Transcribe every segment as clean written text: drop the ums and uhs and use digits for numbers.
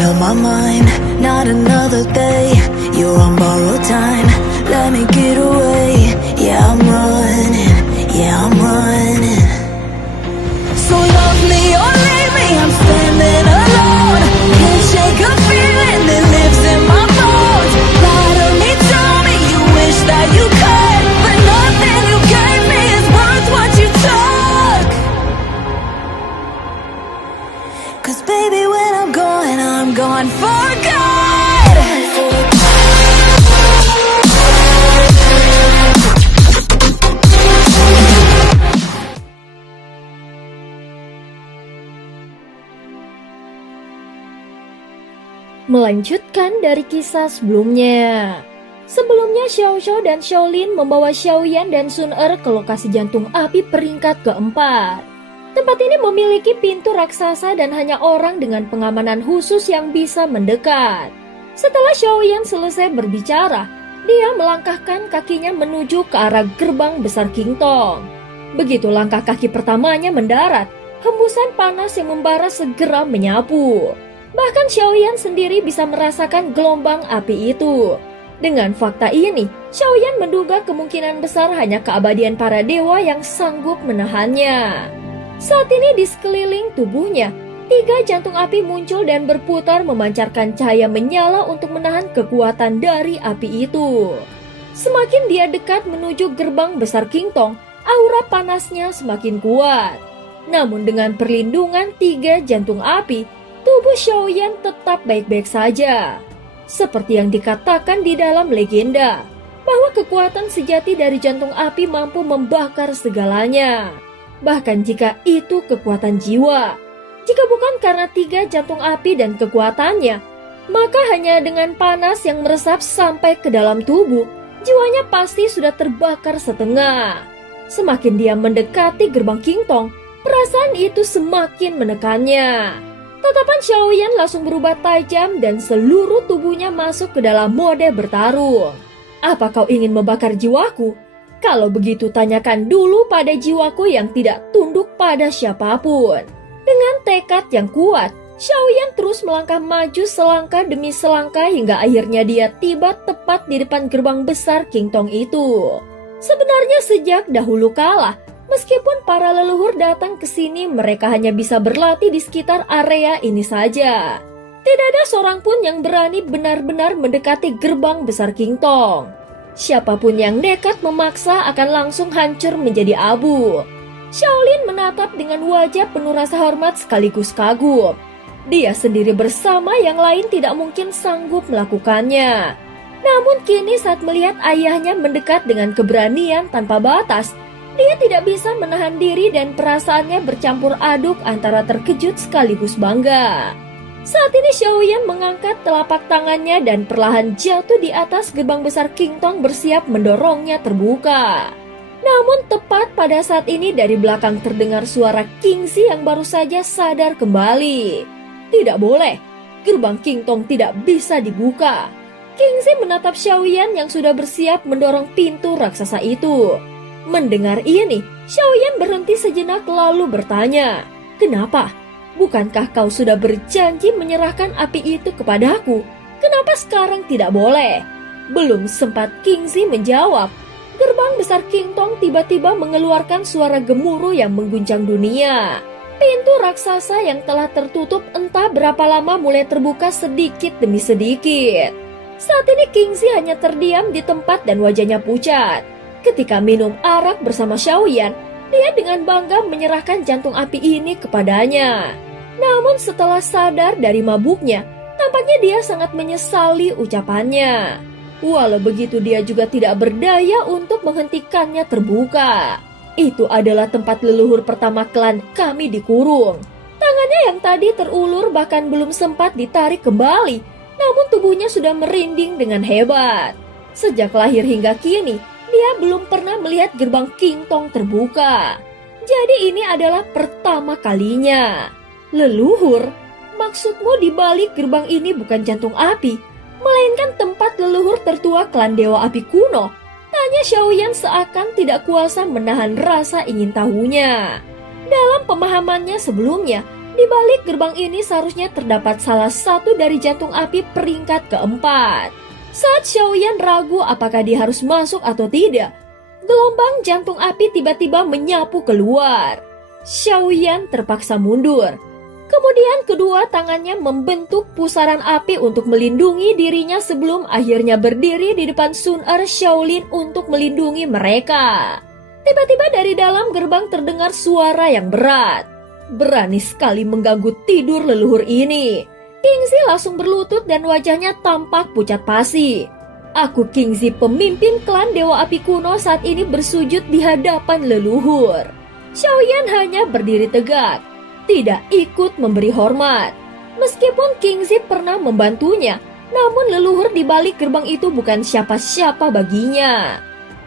made up my mind, not another day. You're on borrowed time, let me get away. Yeah, I'm running, yeah, I'm running. So love me or leave me, I'm standing alone. Can't shake a feeling that lives in my bones. Lie to me, tell me you wish that you could, but nothing you gave me is worth what you took. Cause baby, when I'm gone for good. Melanjutkan dari kisah sebelumnya. Sebelumnya Xiao Xiao dan Xiaolin membawa Xiaoyan dan Sun Er ke lokasi jantung api peringkat keempat. Tempat ini memiliki pintu raksasa dan hanya orang dengan pengamanan khusus yang bisa mendekat. Setelah Xiaoyan selesai berbicara, dia melangkahkan kakinya menuju ke arah gerbang besar Qingtong. Begitu langkah kaki pertamanya mendarat, hembusan panas yang membara segera menyapu. Bahkan Xiaoyan sendiri bisa merasakan gelombang api itu. Dengan fakta ini, Xiaoyan menduga kemungkinan besar hanya keabadian para dewa yang sanggup menahannya. Saat ini di sekeliling tubuhnya, 3 jantung api muncul dan berputar memancarkan cahaya menyala untuk menahan kekuatan dari api itu. Semakin dia dekat menuju gerbang besar Qingtong, aura panasnya semakin kuat. Namun dengan perlindungan 3 jantung api, tubuh Xiaoyan tetap baik-baik saja. Seperti yang dikatakan di dalam legenda, bahwa kekuatan sejati dari jantung api mampu membakar segalanya. Bahkan jika itu kekuatan jiwa. Jika bukan karena 3 jantung api dan kekuatannya, maka hanya dengan panas yang meresap sampai ke dalam tubuh, jiwanya pasti sudah terbakar setengah. Semakin dia mendekati gerbang Qingtong, perasaan itu semakin menekannya. Tatapan Xiaoyan langsung berubah tajam dan seluruh tubuhnya masuk ke dalam mode bertarung. Apa kau ingin membakar jiwaku? Kalau begitu tanyakan dulu pada jiwaku yang tidak tunduk pada siapapun. Dengan tekad yang kuat, Xiaoyan terus melangkah maju selangkah demi selangkah hingga akhirnya dia tiba tepat di depan gerbang besar Qingtong itu. Sebenarnya sejak dahulu kala, meskipun para leluhur datang ke sini, mereka hanya bisa berlatih di sekitar area ini saja. Tidak ada seorang pun yang berani benar-benar mendekati gerbang besar Qingtong. Siapapun yang nekat memaksa akan langsung hancur menjadi abu. Xiaolin menatap dengan wajah penuh rasa hormat sekaligus kagum. Dia sendiri bersama yang lain tidak mungkin sanggup melakukannya. Namun kini saat melihat ayahnya mendekat dengan keberanian tanpa batas, dia tidak bisa menahan diri dan perasaannya bercampur aduk antara terkejut sekaligus bangga. Saat ini Xiaoyan mengangkat telapak tangannya dan perlahan jatuh di atas gerbang besar Qingtong bersiap mendorongnya terbuka. Namun tepat pada saat ini dari belakang terdengar suara Kingxi yang baru saja sadar kembali. Tidak boleh, gerbang Qingtong tidak bisa dibuka. Kingxi menatap Xiaoyan yang sudah bersiap mendorong pintu raksasa itu. Mendengar ini, Xiaoyan berhenti sejenak lalu bertanya, "Kenapa? Bukankah kau sudah berjanji menyerahkan api itu kepadaku? Kenapa sekarang tidak boleh?" Belum sempat Kingxi menjawab, gerbang besar Qingtong tiba-tiba mengeluarkan suara gemuruh yang mengguncang dunia. Pintu raksasa yang telah tertutup entah berapa lama mulai terbuka sedikit demi sedikit. Saat ini Kingxi hanya terdiam di tempat dan wajahnya pucat. Ketika minum arak bersama Xiaoyan, dia dengan bangga menyerahkan jantung api ini kepadanya. Namun setelah sadar dari mabuknya, tampaknya dia sangat menyesali ucapannya. Walau begitu dia juga tidak berdaya untuk menghentikannya terbuka. Itu adalah tempat leluhur pertama klan kami dikurung. Tangannya yang tadi terulur bahkan belum sempat ditarik kembali, namun tubuhnya sudah merinding dengan hebat. Sejak lahir hingga kini, dia belum pernah melihat gerbang Qingtong terbuka. Jadi ini adalah pertama kalinya. Leluhur, maksudmu di balik gerbang ini bukan jantung api, melainkan tempat leluhur tertua klan Dewa Api kuno? Tanya Xiaoyan seakan tidak kuasa menahan rasa ingin tahunya. Dalam pemahamannya sebelumnya, Di balik gerbang ini seharusnya terdapat salah satu dari jantung api peringkat keempat. Saat Xiaoyan ragu apakah dia harus masuk atau tidak, gelombang jantung api tiba-tiba menyapu keluar. Xiaoyan terpaksa mundur. Kemudian kedua tangannya membentuk pusaran api untuk melindungi dirinya sebelum akhirnya berdiri di depan Sun Er Shaolin untuk melindungi mereka. Tiba-tiba dari dalam gerbang terdengar suara yang berat. Berani sekali mengganggu tidur leluhur ini. Kingzi langsung berlutut dan wajahnya tampak pucat pasi. Aku Kingzi, pemimpin klan Dewa Api kuno, saat ini bersujud di hadapan leluhur. Xiaoyan hanya berdiri tegak, tidak ikut memberi hormat. Meskipun Kingzi pernah membantunya, namun leluhur di balik gerbang itu bukan siapa-siapa baginya.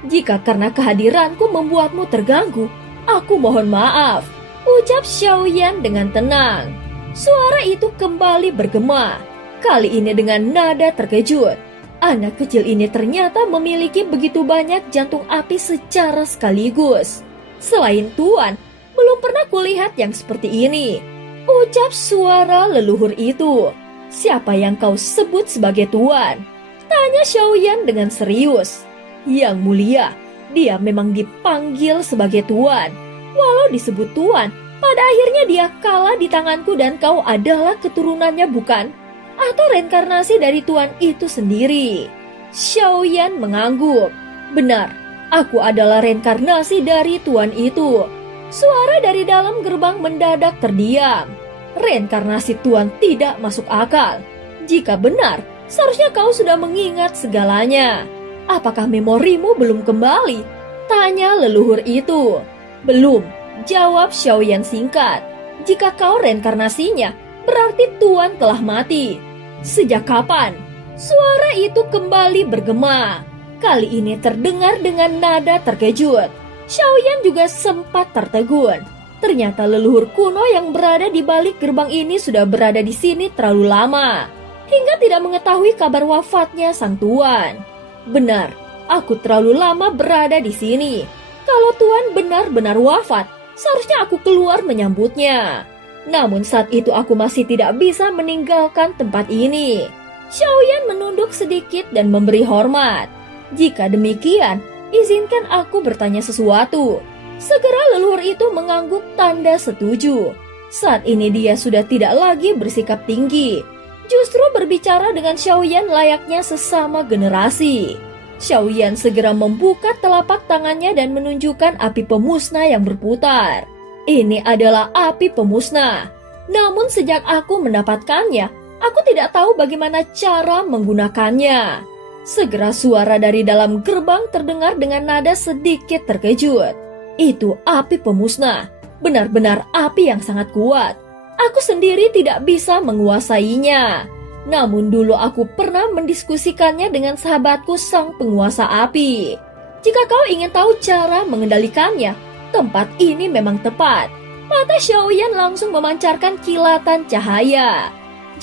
Jika karena kehadiranku membuatmu terganggu, aku mohon maaf, ucap Xiaoyan dengan tenang. Suara itu kembali bergema, kali ini dengan nada terkejut. Anak kecil ini ternyata memiliki begitu banyak jantung api secara sekaligus. Selain Tuan, belum pernah kulihat yang seperti ini, ucap suara leluhur itu. Siapa yang kau sebut sebagai Tuan? Tanya Xiaoyan dengan serius. Yang mulia, dia memang dipanggil sebagai Tuan. Walau disebut Tuan, pada akhirnya dia kalah di tanganku dan kau adalah keturunannya, bukan? Atau reinkarnasi dari Tuan itu sendiri? Xiaoyan mengangguk. Benar, aku adalah reinkarnasi dari Tuan itu. Suara dari dalam gerbang mendadak terdiam. Reinkarnasi Tuan tidak masuk akal. Jika benar, seharusnya kau sudah mengingat segalanya. Apakah memorimu belum kembali? Tanya leluhur itu. Belum, jawab Xiaoyan singkat. Jika kau reinkarnasinya, berarti Tuan telah mati. Sejak kapan? Suara itu kembali bergema. Kali ini terdengar dengan nada terkejut. Xiaoyan juga sempat tertegun. Ternyata leluhur kuno yang berada di balik gerbang ini sudah berada di sini terlalu lama, hingga tidak mengetahui kabar wafatnya sang Tuan. Benar, aku terlalu lama berada di sini. Kalau Tuan benar-benar wafat, seharusnya aku keluar menyambutnya. Namun saat itu aku masih tidak bisa meninggalkan tempat ini. Xiaoyan menunduk sedikit dan memberi hormat. Jika demikian, izinkan aku bertanya sesuatu. Segera leluhur itu mengangguk tanda setuju. Saat ini dia sudah tidak lagi bersikap tinggi. Justru berbicara dengan Xiaoyan layaknya sesama generasi. Xiaoyan segera membuka telapak tangannya dan menunjukkan api pemusnah yang berputar. Ini adalah api pemusnah. Namun sejak aku mendapatkannya, aku tidak tahu bagaimana cara menggunakannya. Segera suara dari dalam gerbang terdengar dengan nada sedikit terkejut. Itu api pemusnah, benar-benar api yang sangat kuat. Aku sendiri tidak bisa menguasainya. Namun dulu aku pernah mendiskusikannya dengan sahabatku sang penguasa api. Jika kau ingin tahu cara mengendalikannya, tempat ini memang tepat. Mata Xiaoyan langsung memancarkan kilatan cahaya.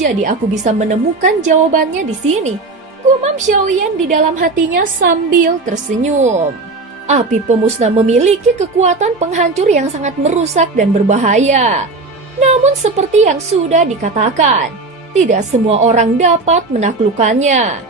Jadi aku bisa menemukan jawabannya di sini, gumam Xiaoyan di dalam hatinya sambil tersenyum. Api pemusnah memiliki kekuatan penghancur yang sangat merusak dan berbahaya. Namun seperti yang sudah dikatakan, tidak semua orang dapat menaklukkannya.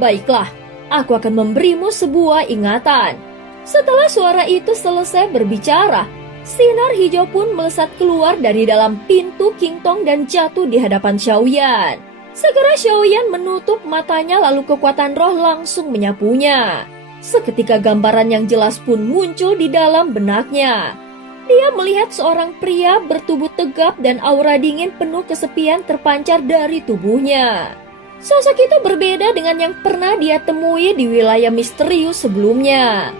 Baiklah, aku akan memberimu sebuah ingatan. Setelah suara itu selesai berbicara, sinar hijau pun melesat keluar dari dalam pintu Qingtong dan jatuh di hadapan Xiaoyan. Segera Xiaoyan menutup matanya lalu kekuatan roh langsung menyapunya. Seketika gambaran yang jelas pun muncul di dalam benaknya. Dia melihat seorang pria bertubuh tegap dan aura dingin penuh kesepian terpancar dari tubuhnya. Sosok itu berbeda dengan yang pernah dia temui di wilayah misterius sebelumnya.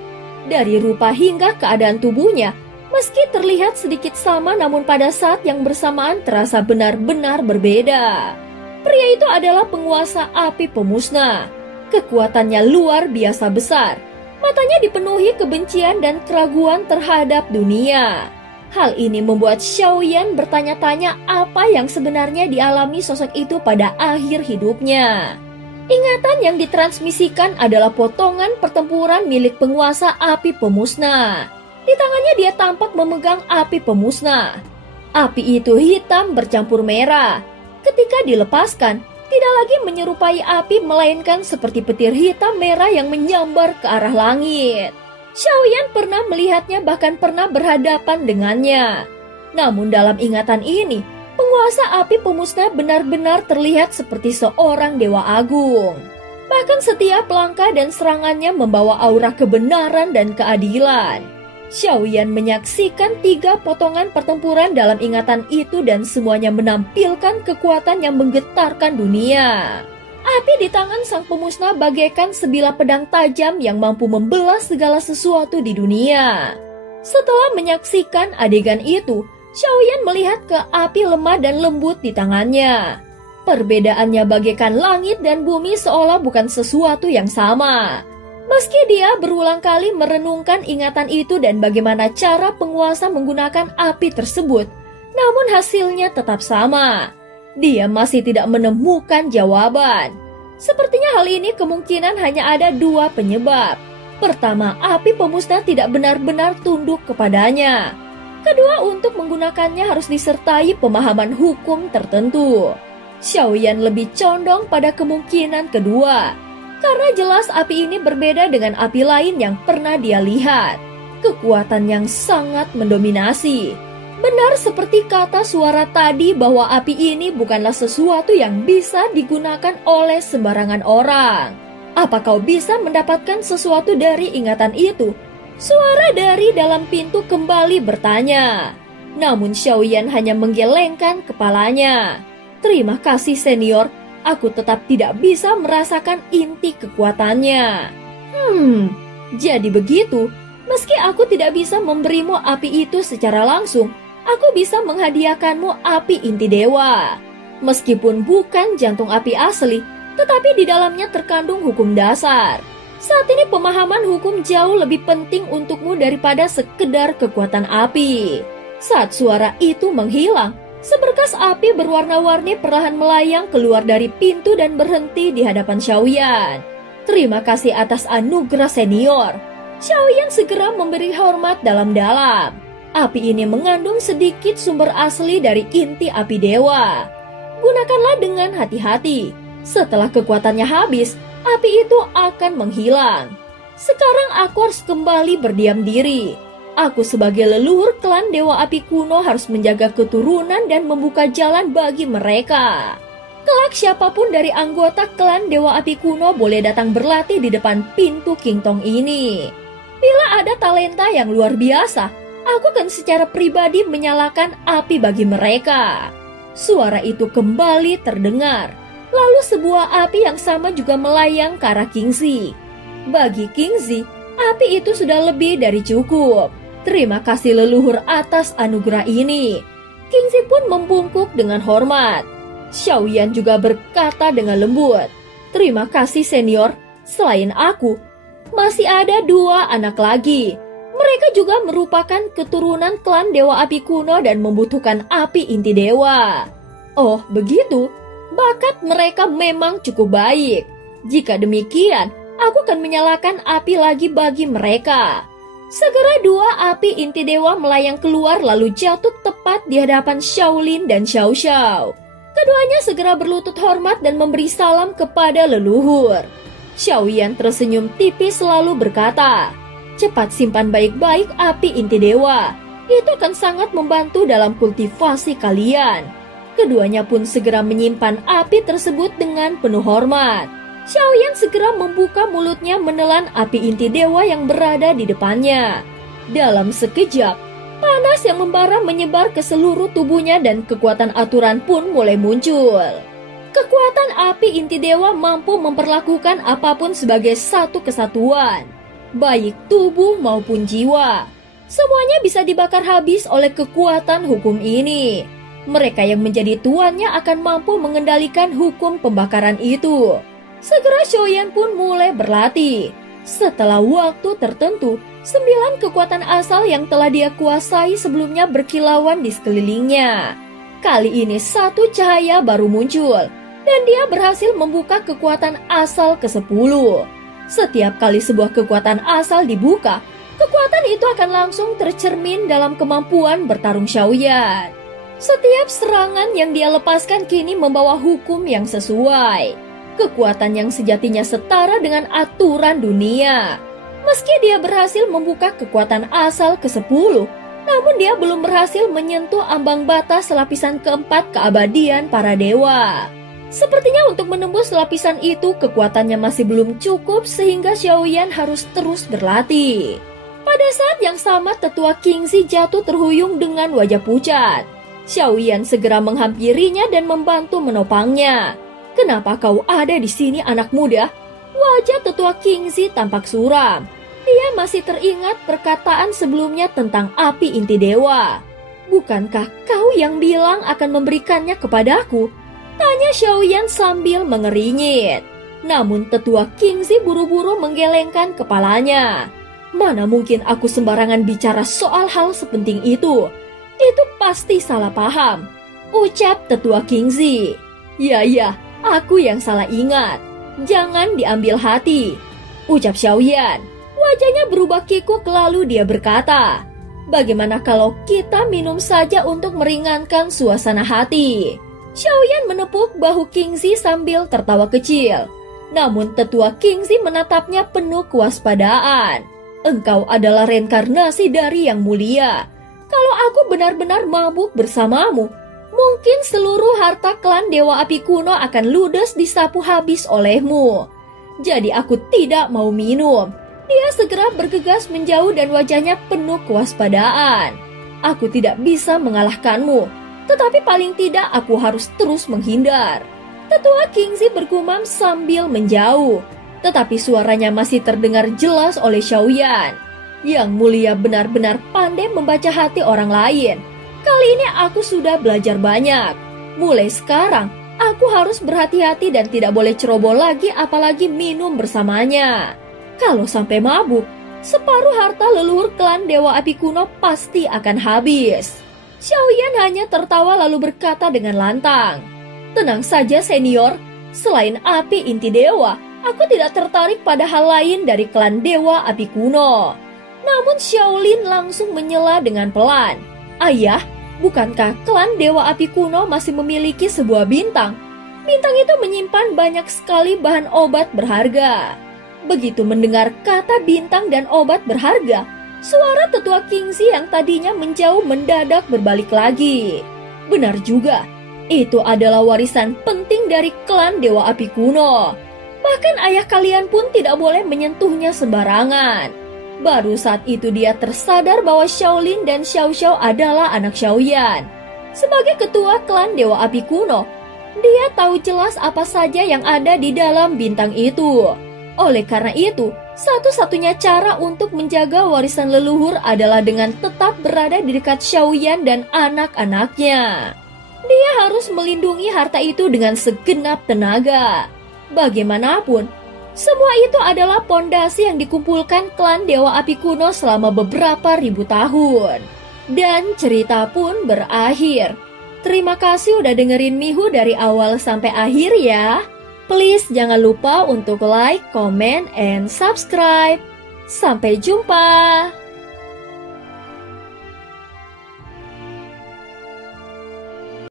Dari rupa hingga keadaan tubuhnya, meski terlihat sedikit sama namun pada saat yang bersamaan terasa benar-benar berbeda. Pria itu adalah penguasa api pemusnah. Kekuatannya luar biasa besar. Matanya dipenuhi kebencian dan keraguan terhadap dunia. Hal ini membuat Xiaoyan bertanya-tanya apa yang sebenarnya dialami sosok itu pada akhir hidupnya. Ingatan yang ditransmisikan adalah potongan pertempuran milik penguasa api pemusnah. Di tangannya dia tampak memegang api pemusnah. Api itu hitam bercampur merah. Ketika dilepaskan, tidak lagi menyerupai api melainkan seperti petir hitam merah yang menyambar ke arah langit. Xiaoyan pernah melihatnya, bahkan pernah berhadapan dengannya. Namun dalam ingatan ini, penguasa api pemusnah benar-benar terlihat seperti seorang dewa agung. Bahkan setiap langkah dan serangannya membawa aura kebenaran dan keadilan. Xiaoyan menyaksikan 3 potongan pertempuran dalam ingatan itu dan semuanya menampilkan kekuatan yang menggetarkan dunia. Api di tangan sang pemusnah bagaikan sebilah pedang tajam yang mampu membelah segala sesuatu di dunia. Setelah menyaksikan adegan itu, Xiaoyan melihat ke api lemah dan lembut di tangannya. Perbedaannya bagaikan langit dan bumi, seolah bukan sesuatu yang sama. Meski dia berulang kali merenungkan ingatan itu dan bagaimana cara penguasa menggunakan api tersebut, namun hasilnya tetap sama. Dia masih tidak menemukan jawaban. Sepertinya hal ini kemungkinan hanya ada 2 penyebab. Pertama, api pemusnah tidak benar-benar tunduk kepadanya. Kedua, untuk menggunakannya harus disertai pemahaman hukum tertentu. Xiaoyan lebih condong pada kemungkinan kedua. Karena jelas api ini berbeda dengan api lain yang pernah dia lihat. Kekuatan yang sangat mendominasi. Benar seperti kata suara tadi bahwa api ini bukanlah sesuatu yang bisa digunakan oleh sembarangan orang. Apa kau bisa mendapatkan sesuatu dari ingatan itu? Suara dari dalam pintu kembali bertanya. Namun Xiaoyan hanya menggelengkan kepalanya. Terima kasih senior. Aku tetap tidak bisa merasakan inti kekuatannya. Jadi begitu. Meski aku tidak bisa memberimu api itu secara langsung, aku bisa menghadiahkanmu api inti dewa. Meskipun bukan jantung api asli, tetapi di dalamnya terkandung hukum dasar. Saat ini pemahaman hukum jauh lebih penting untukmu daripada sekedar kekuatan api. Saat suara itu menghilang, seberkas api berwarna-warni perlahan melayang keluar dari pintu dan berhenti di hadapan Xiaoyan. Terima kasih atas anugerah senior. Xiaoyan segera memberi hormat dalam-dalam. Api ini mengandung sedikit sumber asli dari inti api dewa. Gunakanlah dengan hati-hati. Setelah kekuatannya habis, api itu akan menghilang. Sekarang aku harus kembali berdiam diri. Aku sebagai leluhur klan Dewa Api kuno harus menjaga keturunan dan membuka jalan bagi mereka. Kelak siapapun dari anggota klan Dewa Api kuno boleh datang berlatih di depan pintu Kingtong ini. Bila ada talenta yang luar biasa, aku akan secara pribadi menyalakan api bagi mereka. Suara itu kembali terdengar. Lalu sebuah api yang sama juga melayang ke arah Kingzi. Bagi Kingzi, api itu sudah lebih dari cukup. Terima kasih leluhur atas anugerah ini. Kingzi pun membungkuk dengan hormat. Xiaoyan juga berkata dengan lembut. Terima kasih senior, selain aku, masih ada 2 anak lagi. Mereka juga merupakan keturunan klan Dewa Api kuno dan membutuhkan api inti dewa. Oh begitu, bakat mereka memang cukup baik. Jika demikian, aku akan menyalakan api lagi bagi mereka. Segera 2 api inti dewa melayang keluar lalu jatuh tepat di hadapan Xiaolin dan Xiao Xiao. Keduanya segera berlutut hormat dan memberi salam kepada leluhur. Xiaoyan tersenyum tipis lalu berkata, cepat simpan baik-baik api inti dewa. Itu akan sangat membantu dalam kultivasi kalian. Keduanya pun segera menyimpan api tersebut dengan penuh hormat. Xiaoyan segera membuka mulutnya menelan api inti dewa yang berada di depannya. Dalam sekejap, panas yang membara menyebar ke seluruh tubuhnya dan kekuatan aturan pun mulai muncul. Kekuatan api inti dewa mampu memperlakukan apapun sebagai satu kesatuan, baik tubuh maupun jiwa. Semuanya bisa dibakar habis oleh kekuatan hukum ini. Mereka yang menjadi tuannya akan mampu mengendalikan hukum pembakaran itu. Segera Xiaoyan pun mulai berlatih. Setelah waktu tertentu, 9 kekuatan asal yang telah dia kuasai sebelumnya berkilauan di sekelilingnya. Kali ini 1 cahaya baru muncul, dan dia berhasil membuka kekuatan asal ke-10. Setiap kali sebuah kekuatan asal dibuka, kekuatan itu akan langsung tercermin dalam kemampuan bertarung Xiaoyan. Setiap serangan yang dia lepaskan kini membawa hukum yang sesuai. Kekuatan yang sejatinya setara dengan aturan dunia. Meski dia berhasil membuka kekuatan asal ke-10, namun dia belum berhasil menyentuh ambang batas lapisan keempat keabadian para dewa. Sepertinya untuk menembus lapisan itu kekuatannya masih belum cukup sehingga Xiaoyan harus terus berlatih. Pada saat yang sama tetua Kingzi jatuh terhuyung dengan wajah pucat. Xiaoyan segera menghampirinya dan membantu menopangnya. "Kenapa kau ada di sini, anak muda?" Wajah tetua Kingzi tampak suram. Dia masih teringat perkataan sebelumnya tentang api inti dewa. "Bukankah kau yang bilang akan memberikannya kepadaku?" tanya Xiaoyan sambil mengeringit. Namun tetua Kingzi buru-buru menggelengkan kepalanya. "Mana mungkin aku sembarangan bicara soal hal sepenting itu. Itu pasti salah paham," ucap tetua Kingzi. Ya, aku yang salah ingat. Jangan diambil hati," ucap Xiaoyan. Wajahnya berubah kikuk lalu dia berkata, "Bagaimana kalau kita minum saja untuk meringankan suasana hati?" Xiaoyan menepuk bahu Kingzi sambil tertawa kecil. Namun tetua Kingzi menatapnya penuh kewaspadaan. "Engkau adalah reinkarnasi dari yang mulia. Kalau aku benar-benar mabuk bersamamu, mungkin seluruh harta klan Dewa Api Kuno akan ludes disapu habis olehmu. Jadi aku tidak mau minum." Dia segera bergegas menjauh dan wajahnya penuh kewaspadaan. "Aku tidak bisa mengalahkanmu, tetapi paling tidak aku harus terus menghindar." Tetua Kingzi bergumam sambil menjauh, tetapi suaranya masih terdengar jelas oleh Xiaoyan. "Yang mulia benar-benar pandai membaca hati orang lain. Kali ini aku sudah belajar banyak. Mulai sekarang, aku harus berhati-hati dan tidak boleh ceroboh lagi apalagi minum bersamanya. Kalau sampai mabuk, separuh harta leluhur klan Dewa Api Kuno pasti akan habis." Xiaoyan hanya tertawa lalu berkata dengan lantang, "Tenang saja senior, selain api inti dewa, aku tidak tertarik pada hal lain dari klan Dewa Api Kuno." Namun Xiaolin langsung menyela dengan pelan, "Ayah, bukankah klan Dewa Api Kuno masih memiliki sebuah bintang? Bintang itu menyimpan banyak sekali bahan obat berharga." Begitu mendengar kata bintang dan obat berharga, suara tetua Kingzi yang tadinya menjauh mendadak berbalik lagi. Benar juga, itu adalah warisan penting dari klan Dewa Api Kuno. Bahkan ayah kalian pun tidak boleh menyentuhnya sembarangan. Baru saat itu dia tersadar bahwa Xiaolin dan Xiao adalah anak Xiaoyan. Sebagai ketua klan Dewa Api Kuno, dia tahu jelas apa saja yang ada di dalam bintang itu. Oleh karena itu, satu-satunya cara untuk menjaga warisan leluhur adalah dengan tetap berada di dekat Xiaoyan dan anak-anaknya. Dia harus melindungi harta itu dengan segenap tenaga. Bagaimanapun, semua itu adalah pondasi yang dikumpulkan klan Dewa Api Kuno selama beberapa ribu tahun. Dan cerita pun berakhir. Terima kasih udah dengerin Mihu dari awal sampai akhir ya. Please jangan lupa untuk like, comment, and subscribe. Sampai jumpa.